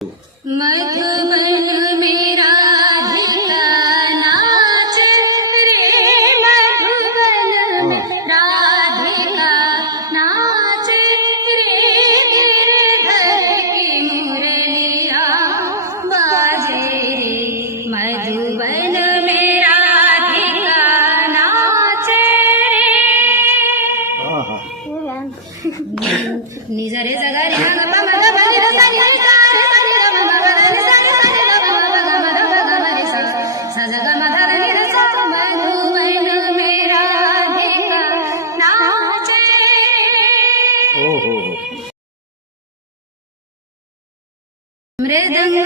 मधुबन में राधिका नाचे रे, मधुबन में राधिका नाचे रे, गिरधर की मुरलिया बाजे रे, मधुबन में राधिका नाचे रे। निजा रे जगा रे गा गा मा गा मा रे सा रे गा रे सा रे गा मा गा रे सा रे सा रे गा मा गा मा गा रे सा सा जा गा मा धा रे रे सा मधुबन में राधिका नाचे। मृदंग